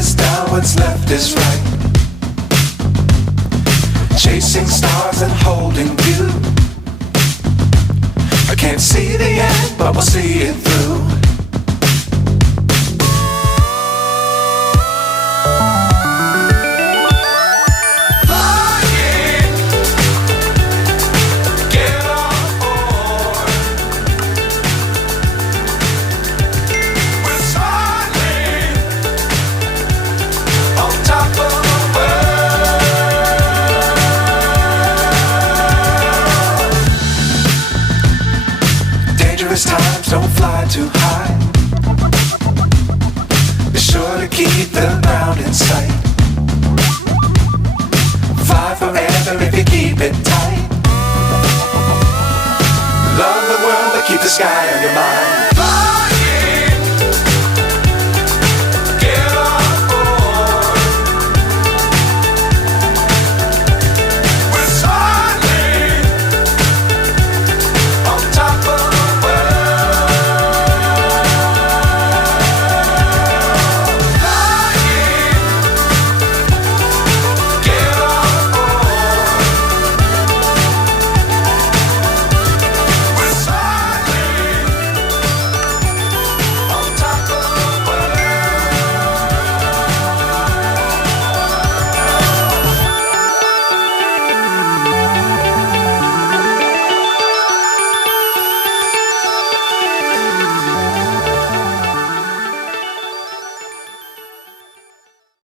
is down, what's left is right. Chasing stars and holding you. I can't see the end, but we'll see it through. Times don't fly too high. Be sure to keep the ground in sight. Fly forever if you keep it tight. Love the world but keep the sky on your mind.